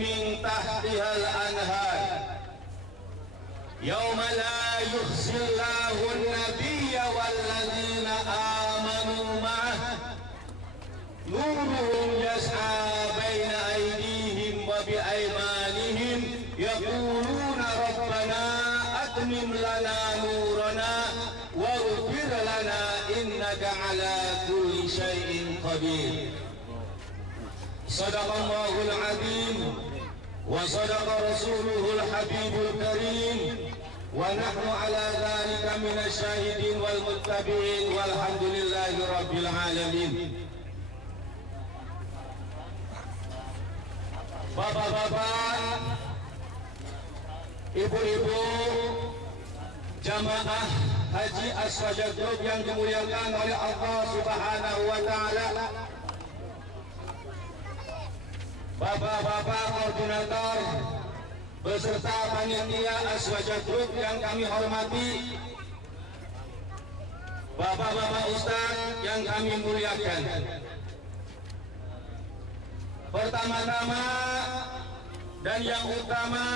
من تحتها الأنهار يوم لا يخزي الله النبي والذين آمنوا معه نورهم يسعى بين أيديهم وبأيمانهم يقولون ربنا أتمم لنا نورنا واغفر لنا إنك على كل شيء قدير. صدق الله العظيم وصدق رسوله الحبيب الكريم ونحن على ذلك من الشاهدين والمتبعين والحمد لله رب العالمين. Bapak-bapak, ibu-ibu, jamaah Haji Aswaja Group yang dimuliakan oleh Allah Subhanahu wa Ta'ala, bapak-bapak koordinator beserta panitia Aswaja Group yang kami hormati, bapak-bapak ustaz yang kami muliakan. Pertama-tama dan yang utama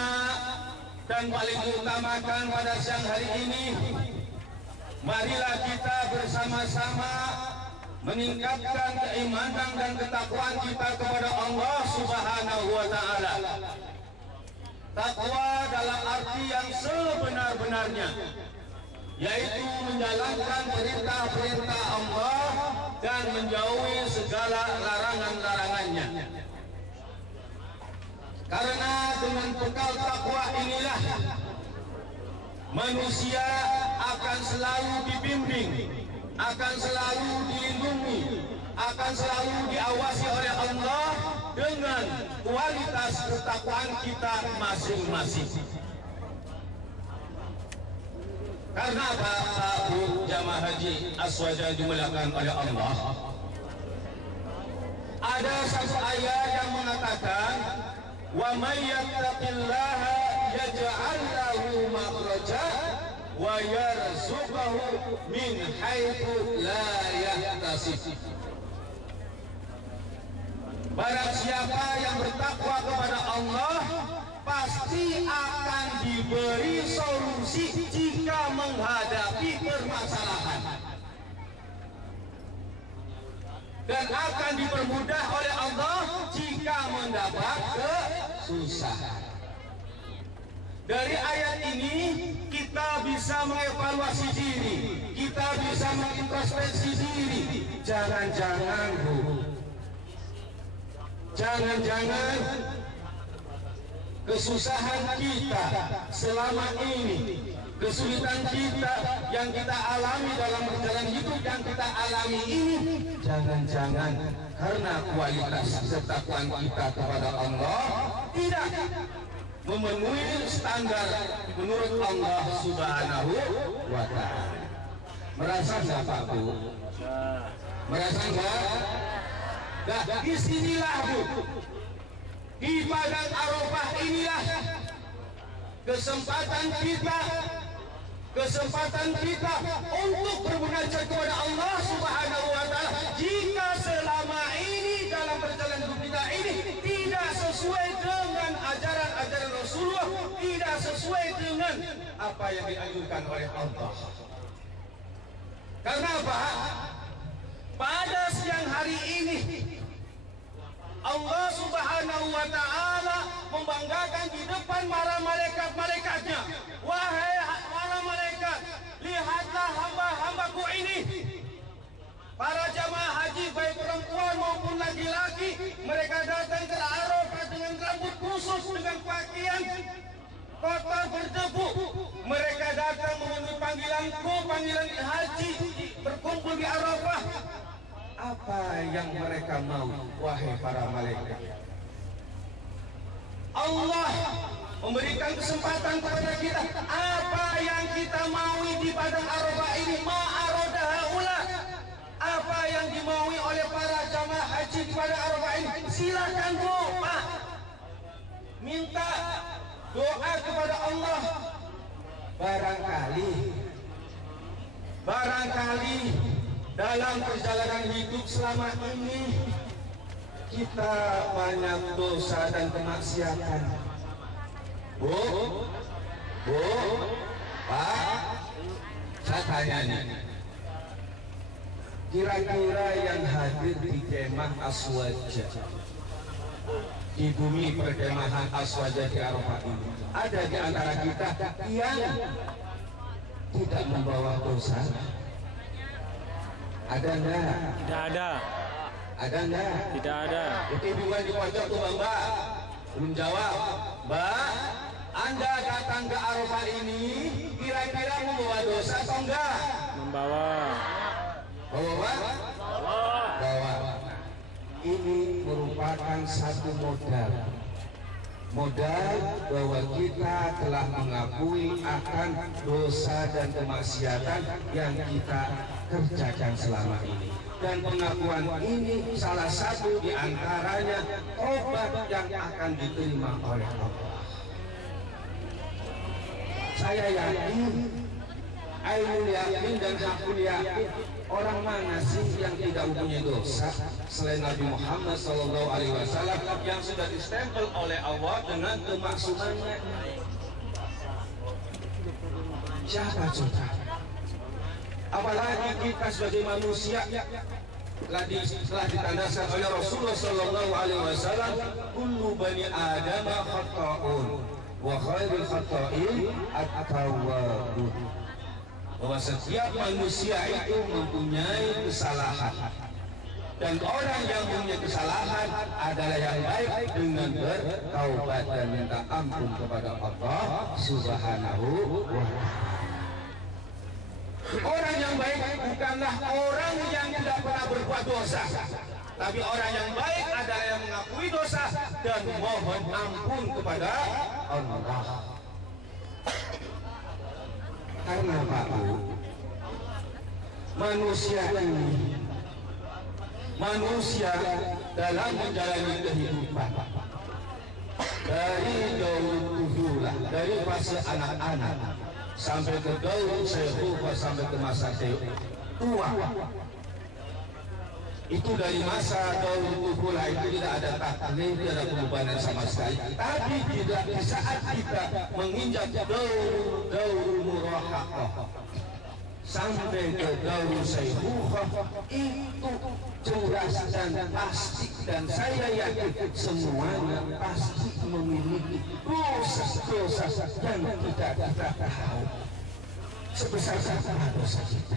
dan paling diutamakan pada siang hari ini, marilah kita bersama-sama meningkatkan keimanan dan ketakwaan kita kepada Allah Subhanahu wa Ta'ala. Takwa dalam arti yang sebenar-benarnya, yaitu menjalankan perintah-perintah Allah dan menjauhi segala larangan-larangannya. Karena dengan bekal takwa inilah manusia akan selalu dibimbing, akan selalu dilindungi, akan selalu diawasi oleh Allah dengan kualitas ketakwaan kita masing-masing. Karena apa, Bu jamaah haji Aswaja dimuliakan oleh Allah? Ada satu ayat yang mengatakan, wa may yattaqillaha yaj'al lahu makhraja wa yarzuqhu min haitsu la yahtasib. Barang siapa yang bertakwa kepada Allah pasti akan diberi solusi jika menghadapi permasalahan, dan akan dipermudah oleh Allah jika mendapat kesusahan. Dari ayat ini kita bisa mengevaluasi diri, kita bisa mengintrospeksi diri. Jangan-jangan, Bu, jangan-jangan kesusahan kita selama ini, kesulitan kita yang kita alami dalam perjalanan hidup yang kita alami ini, jangan-jangan karena kualitas ketakwaan kita kepada Allah tidak memenuhi standar menurut Allah Subhanahu wa Ta'ala. Merasa nggak, Pak Bu? Merasa nggak? Nah, disinilah, Bu, di padang Arafah inilah kesempatan kita untuk bermunajat kepada Allah Subhanahu wa Ta'ala. Jika selama ini dalam perjalanan hidup kita ini tidak sesuai dengan ajaran-ajaran Rasulullah, tidak sesuai dengan apa yang dianjurkan oleh Allah. Karena apa? Pada siang hari ini Allah Subhanahu wa Ta'ala membanggakan di depan para malaikat-malaikatnya, wahai para malaikat, lihatlah hamba-hambaku ini. Para jamaah haji baik perempuan maupun laki-laki, mereka datang ke Arafah dengan rambut khusus, dengan pakaian kotor berdebu. Mereka datang memenuhi panggilanku, panggilan haji, berkumpul di Arafah. Apa yang mereka mau, wahai para malaikat? Allah memberikan kesempatan kepada kita. Apa yang kita maui di padang Arafah ini, ma'aroda haula, apa yang dimaui oleh para jamaah haji di padang Arafah ini, silakan doa, minta doa kepada Allah. Barangkali dalam perjalanan hidup selama ini kita banyak dosa dan kemaksiatan. Bu, Pak, saya tanya nih, kira-kira yang hadir di kemah Aswaja, di bumi perkemahan Aswaja di Arafah ini, ada di antara kita yang tidak membawa dosa? Ada enggak? Tidak ada. Ada enggak? Tidak ada. Itu ibu di pojok tuh Mbak, belum jawab. Mbak, Anda datang ke Arafah ini kira-kira membawa dosa atau enggak? Membawa. Bawa? Ini merupakan satu modal bahwa kita telah mengakui akan dosa dan kemaksiatan yang kita kerjakan selama ini. Dan pengakuan ini salah satu di antaranya obat yang akan diterima oleh Allah. Saya yakin, ainul yakin dan hakul yakin, orang mana sih yang tidak mempunyai dosa selain Nabi Muhammad SAW yang sudah distempel oleh Allah dengan kemaksumannya? Siapa coba? Apalagi kita sebagai manusia telah ditandaskan oleh Rasulullah SAW, kullu bani Adam khata'un wa khairul khata'in at-tawwabun, bahwa setiap manusia itu mempunyai kesalahan dan orang yang punya kesalahan adalah yang baik dengan bertaubat dan minta ampun kepada Allah Subhanahu wa Ta'ala. Orang yang baik bukanlah orang yang tidak pernah berbuat dosa, tapi orang yang baik adalah yang mengakui dosa dan mohon ampun kepada Allah. Karena Pak Bu, manusia dalam menjalani kehidupan dari daun tujulah, dari fase anak-anak sampai ke daun seukuh, sampai ke masa tua, itu dari masa daun tujulah itu tidak ada taklif, tidak ada pembebanan sama sekali. Tapi tidak di saat kita menginjak daun murahaqah sampai ke daun sayhuhah, itu jelas dan pasti, dan saya yakin semuanya pasti memiliki dosa-dosa yang tidak kita tahu sebesar apa dosa kita.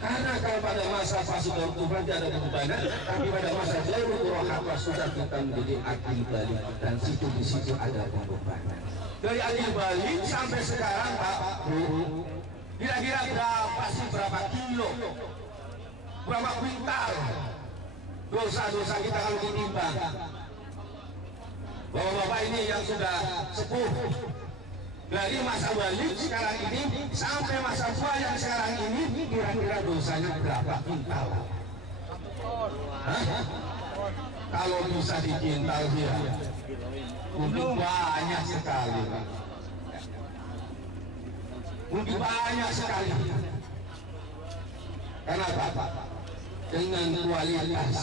Karena kalau pada masa fase daun Tuhan tidak ada pembebanan, tapi pada masa daun murahaqah sudah kita menjadi akil balik, dan di situ ada pembebanan. Dari akil balik sampai sekarang Pak Bu, kira-kira berapa kilo, berapa kuintal dosa-dosa kita kalau ditimbang? Bapak-bapak ini yang sudah sepuh, dari masa balik sekarang ini sampai masa tua yang sekarang ini, kira-kira dosanya berapa kuintal? Kalau bisa dikintal dia, mungkin banyak sekali. Mungkin banyak sekali. Karena apa? Dengan kualitas,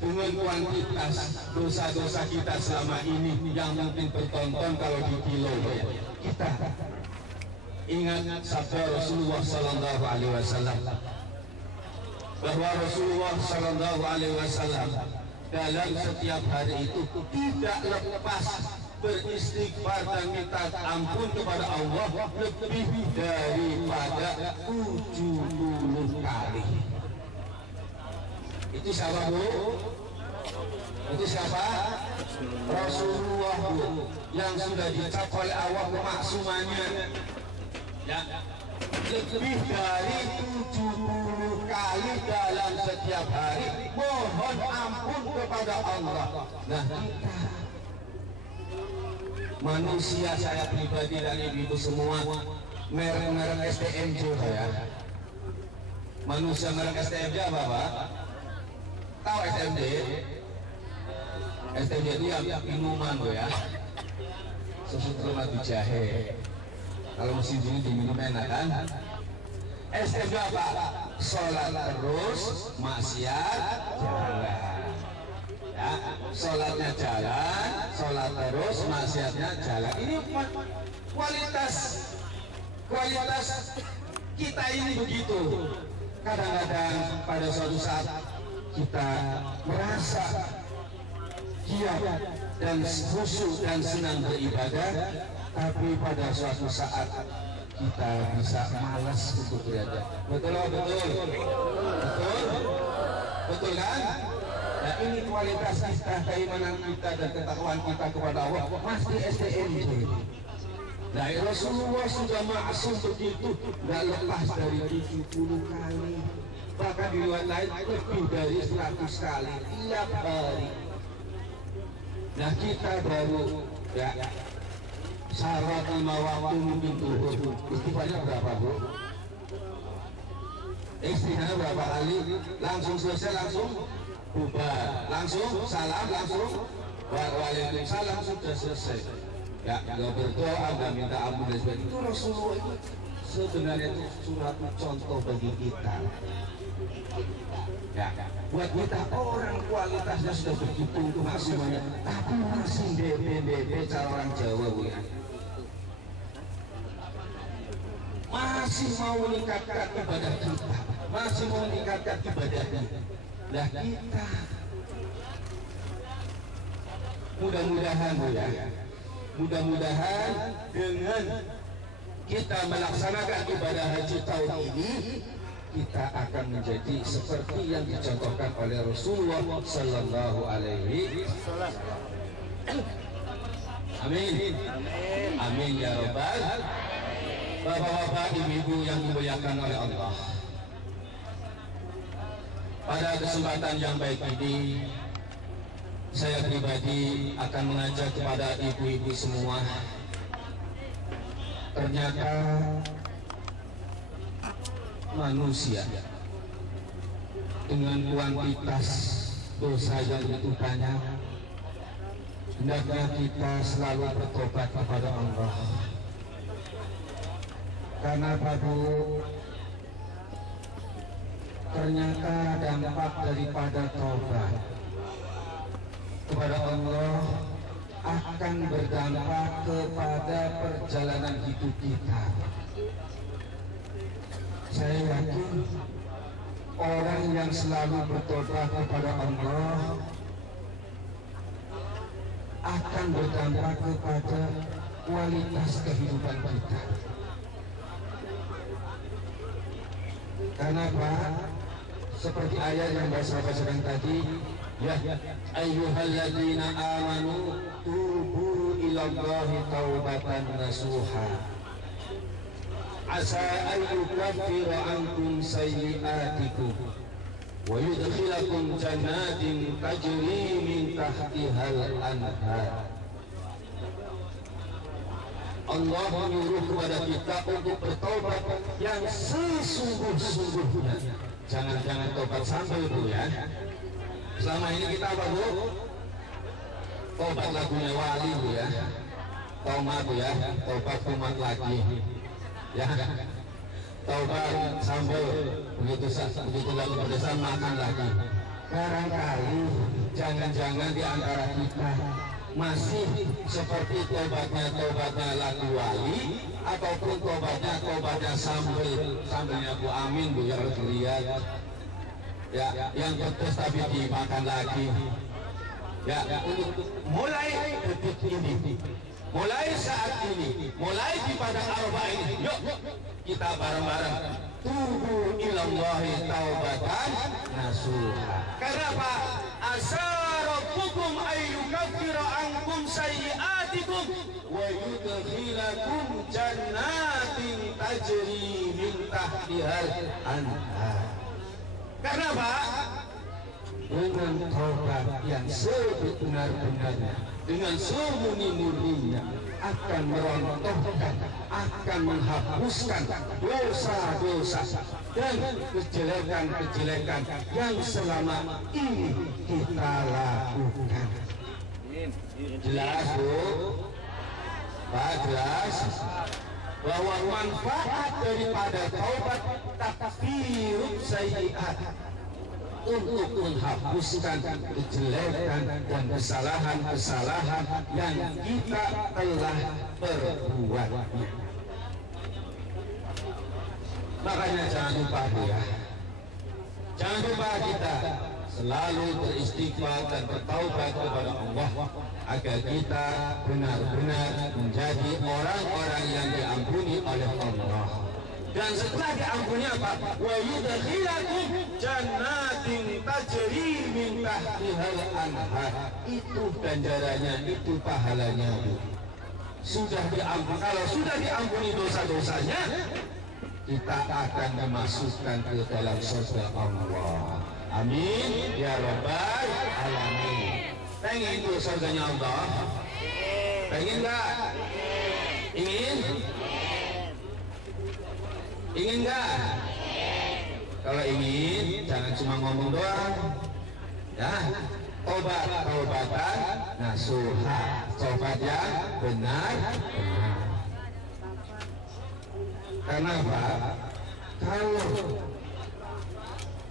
dengan kuantitas dosa-dosa kita selama ini yang mungkin bertonton kalau di kilo ya. Kita ingat sabda Rasulullah Sallallahu Alaihi Wasallam, bahwa Rasulullah Sallallahu Alaihi Wasallam dalam setiap hari itu tidak lepas beristighfar dan minta ampun kepada Allah lebih daripada 70 kali. Itu siapa Bu? Itu siapa? Rasulullah Bu, yang sudah dicap oleh Allah kemaksumannya ya, lebih dari 70 kali dalam setiap hari mohon ampun kepada Allah. Nah, kita manusia, saya pribadi dan ibu semua, merek-merek STMJ ya. Manusia merek STMJ apa Pak? Tahu STMJ? STMJ itu yang minuman ya, susu telur madu jahe. Kalau musim dingin diminum enak kan? STMJ apa? sholat terus, maksiat jalan. Ya, sholatnya jalan, sholat terus, maksiatnya jalan. Ini kualitas kita ini begitu. Kadang-kadang pada suatu saat kita merasa giat dan khusyuk dan senang beribadah, tapi pada suatu saat kita bisa malas untuk beribadah. Betul kan? Nah, ini kualitas kita, keimanan kita dan ketakwaan kita kepada Allah masih SDMJ. Nah, Rasulullah sudah maksum begitu, nggak lepas dari 70 kali, bahkan di riwayat lain lebih dari 100 kali tiap hari. Nah, kita baru ya syarat 5 waktu mungkin turun. Istighfarnya berapa, Bu? Istighfarnya berapa kali? Langsung selesai, langsung bubar, langsung salam, langsung waalaikumsalam, sudah selesai. Ya, nggak berdoa, nggak minta ampun dan sebagainya. Itu Rasulullah itu sebenarnya itu surat contoh bagi kita. Ya, buat kita orang kualitasnya sudah begitu untuk semuanya, tapi masih bebe cara orang Jawa, Bu ya. Masih mau meningkatkan ibadah kita, masih mau meningkatkan ibadahnya. Lah kita mudah-mudahan, Bu ya, mudah-mudahan dengan kita melaksanakan ibadah haji tahun ini, kita akan menjadi seperti yang dicontohkan oleh Rasulullah Sallallahu Alaihi Wasallam. Amin. Amin ya Rabbal. Bapak-bapak, ibu-ibu yang dimuliakan oleh Allah, pada kesempatan yang baik ini, saya pribadi akan mengajak kepada ibu-ibu semua. Ternyata manusia dengan kuantitas dosa yang begitu banyak, hendaknya kita selalu bertobat kepada Allah. Karena Bu, ternyata dampak daripada tobat kepada Allah akan berdampak kepada perjalanan hidup kita. Saya yakin orang yang selalu bertobat kepada Allah akan berdampak kepada kualitas kehidupan kita. Karena Pak, seperti ayat yang saya bacakan tadi, ya ayyuhalladzina amanu tubu ilallahi taubatan nasuha asa an yukaffira ankum sayyi'atikum wa yudkhilakum jannatin tajri min tahtihal anhar. Allah menyuruh kepada kita untuk bertobat yang sesungguh-sungguhnya. Jangan tobat sampai, Bu ya. Selama ini kita apa, Bu? Tobat lagunya Wali, Bu ya. Tomat, Bu ya. Tobat kumat lagi. Ya. Tobat sampai begitu lagu berdesan makan lagi. Barangkali jangan-jangan di antara kita masih seperti tobatnya lagu Wali, ataupun tobatnya sambelnya Bu Amin, Bu, yang harus dilihat ya, yang pedas tapi dimakan lagi ya. Untuk mulai detik ini, mulai saat ini, mulai di padang Arafah ini, yuk kita bareng-bareng tubu ilallahi taubatan nasuha. Karena apa? Asarabukum ayyukaffira ankum sayyi'atikum wa yudkhilakum jannatin tajri min tahtihal anhar. Karena apa? Dengan taubat yang sebenar-benarnya, dengan semurni-murninya, akan merontohkan, akan menghapuskan dosa-dosa dan kejelekan-kejelekan yang selama ini kita lakukan. Jelas, Bu? Pak, jelas? bahwa manfaat daripada taubat takfirut sayyi'at, untuk menghapuskan kejelekan dan kesalahan-kesalahan yang kita telah perbuat. Makanya jangan lupa ya, jangan lupa kita selalu beristighfar dan bertaubat kepada Allah agar kita benar-benar menjadi orang-orang yang diampuni oleh Allah. Dan setelah diampuni apa? Wa yudkhilakum jannatin tajri min tahtihal anhar. Itu ganjarannya, itu pahalanya. Sudah diampuni. Kalau sudah diampuni dosa-dosanya, kita akan dimasukkan ke dalam surga Allah. Amin ya rabbal alamin. Pengen itu surganya Allah? Pengen nggak? Ingin? Ingin nggak? Kalau ingin, jangan cuma ngomong doang. Ya, taubatan nasuha, taubat yang benar. Karena apa? Kalau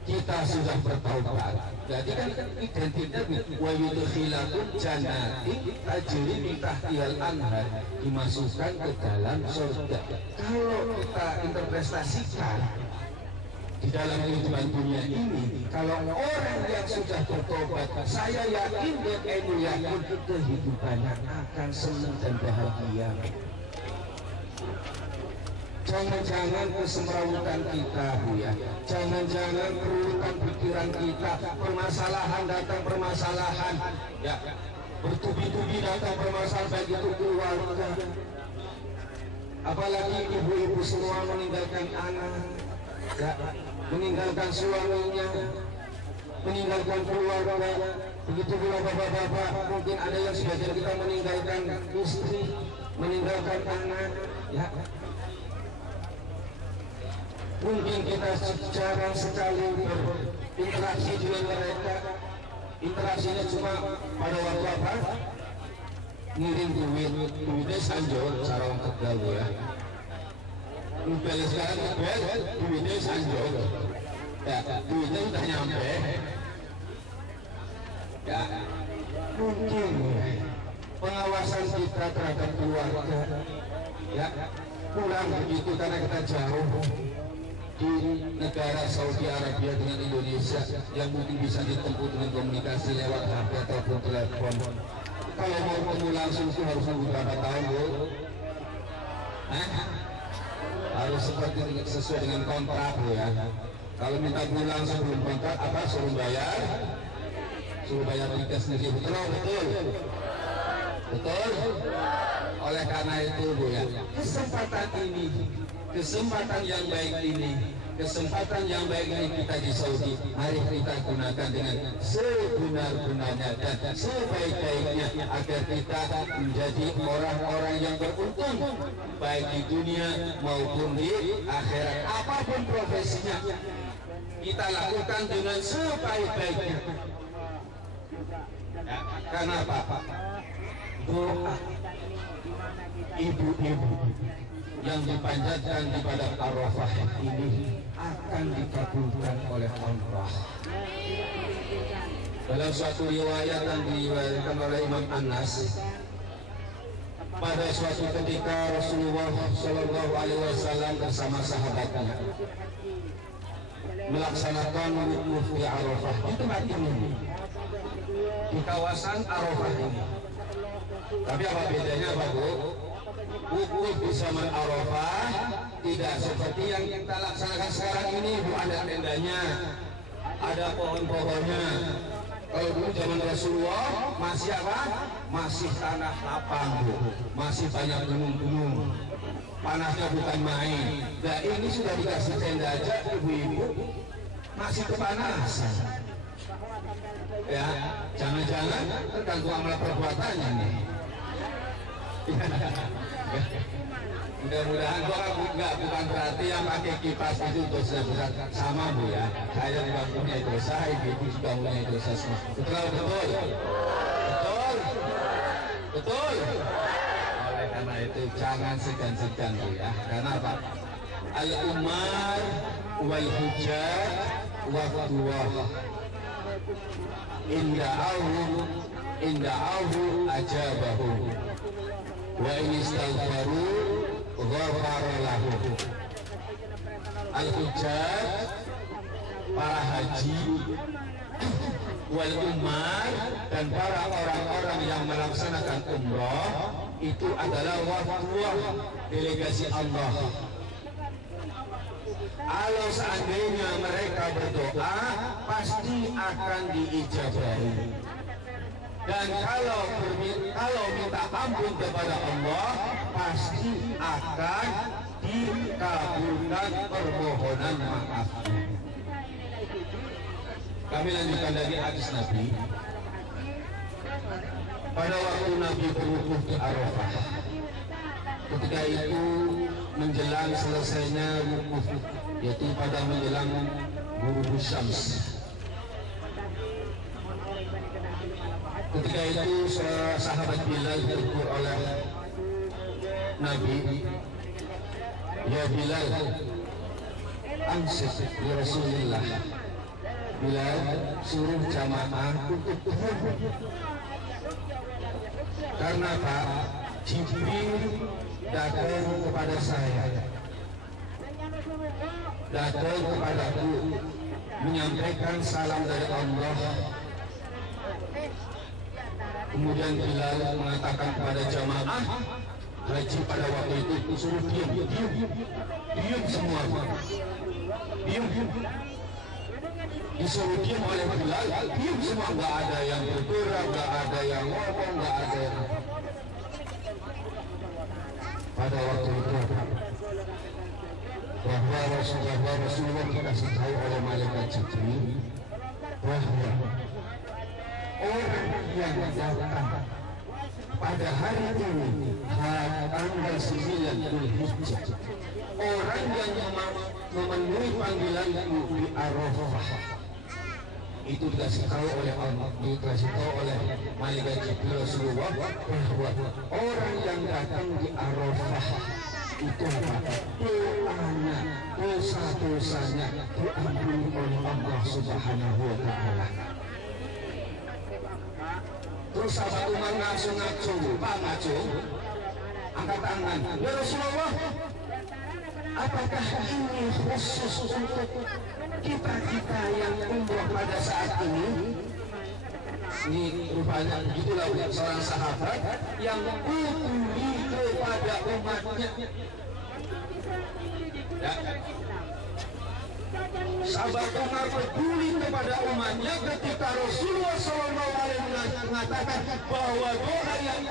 kita sudah bertaubat, jadi kan identitasnya wa yudkhilakum jannatin tajri min tahtihal anhar, dimasukkan ke dalam surga. Kalau kita interpretasikan di dalam kehidupan dunia ini, kalau orang yang sudah bertobat, saya yakin dan yakin kehidupannya akan senang dan bahagia. Jangan-jangan kesemrawutan kita, ya. Jangan-jangan kerutan pikiran kita, permasalahan datang permasalahan, ya. Bertubi-tubi datang permasalahan, baik itu keluarga. Apalagi ibu-ibu semua meninggalkan anak, ya, meninggalkan suaminya, meninggalkan keluarga. Begitu pula bapak-bapak, mungkin ada yang sebagian kita meninggalkan istri, meninggalkan anak, ya. Mungkin kita jarang sekali berinteraksi dengan mereka. Interaksinya cuma pada waktu apa? Ngirim duitnya sanjol, cara orang Tegal ya. Mobil sekarang duitnya sanjol. Ya, duitnya sudah nyampe. Ya, mungkin pengawasan kita terhadap keluarga, ya, kurang begitu karena kita jauh. Di negara Saudi Arabia dengan Indonesia yang mungkin bisa ditempuh dengan komunikasi lewat HP ataupun telepon. Kalau mau ketemu langsung itu harus nunggu berapa tahun, Bu? Harus sesuai dengan kontrak, Bu, ya. Kalau minta pulang sebelum kontrak, apa suruh bayar tiket sendiri. Betul. Oleh karena itu, Bu, ya, kesempatan yang baik ini kita di Saudi, mari kita gunakan dengan sebenar-benarnya dan sebaik-baiknya agar kita menjadi orang-orang yang beruntung baik di dunia maupun di akhirat. Apapun profesinya, kita lakukan dengan sebaik-baiknya. Ya, karena apa? Doa ibu-ibu yang dipanjatkan di pada Arafah ini akan dikabulkan oleh Allah. Dalam suatu riwayat yang diriwayatkan oleh Imam Anas, pada suatu ketika Rasulullah Shallallahu Alaihi Wasallam bersama sahabatnya melaksanakan wukuf di Arafah di tempat ini, di kawasan Arafah ini. Tapi apa bedanya, Pak Bu? Wukuf di zaman Arafah tidak seperti yang kita laksanakan sekarang ini, Bu. Ada tendanya, ada pohon-pohonnya. Kalau dulu zaman Rasulullah masih apa? Masih tanah lapang, Bu. Masih banyak gunung-gunung. Panasnya bukan main. Nah, ini sudah dikasih tenda aja, ibu-ibu masih kepanasan. Ya, jangan-jangan tergantung amal perbuatannya nih. Mudah-mudahan bukan berarti yang pakai kipas itu dosa besar sama, Bu, ya. Saya juga punya dosa, ibu juga punya dosa semua. Betul. Oleh karena itu jangan segan-segan ya. Karena apa? Al-umar wal hujjat wa duwah inda'ahu ajabahu wa in istaghfaru ghafara lahu. Al-hujjat, para haji, wal umar, dan para orang-orang yang melaksanakan umroh itu adalah wafduah, delegasi Allah. Kalau seandainya mereka berdoa pasti akan diijabahi. Dan kalau minta ampun kepada Allah pasti akan dikabulkan permohonan maaf. Kami lanjutkan dari hadis Nabi. Pada waktu Nabi berwukuf di Arafah, ketika itu menjelang selesainya wukuf, yaitu pada menjelang ghurub syams. Ketika itu sahabat Bilal ditegur oleh Nabi, ya Bilal, ansit ya Rasulullah. Bilal suruh jamaah untuk tuhur. Karena Pak Jibril datang kepada saya, datang kepadaku menyampaikan salam dari Allah. Kemudian Bilal mengatakan kepada jamaah haji pada waktu itu, suruh diam semua, diam. Disuruh diam oleh Bilal, diam semua, nggak ada yang bergerak, nggak ada yang ngomong, nggak ada yang. Pada waktu itu bahwa Rasulullah dikasih tahu oleh malaikat Jibril bahwa orang yang datang pada hari ini tanggal 9 Dzulhijjah, orang yang memenuhi panggilanku di Arafah, itu dikasih tahu oleh Allah, dikasih tahu oleh malaikat Jibril Rasulullah bahwa orang yang datang di Arafah itu apa? Doanya, dosa-dosanya diampuni oleh Allah Subhanahu wa Ta'ala. Terus sahabat Umar ngaco, Pak ngaco, angkat tangan, ya Rasulullah, apakah ini khusus untuk kita yang umroh pada saat ini? Ini rupanya begitulah seorang sahabat yang peduli kepada umatnya. Ya. Sahabat Umar peduli kepada umatnya ketika Rasulullah SAW mengatakan bahwa doa yang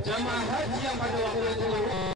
jamaah haji yang pada waktu itu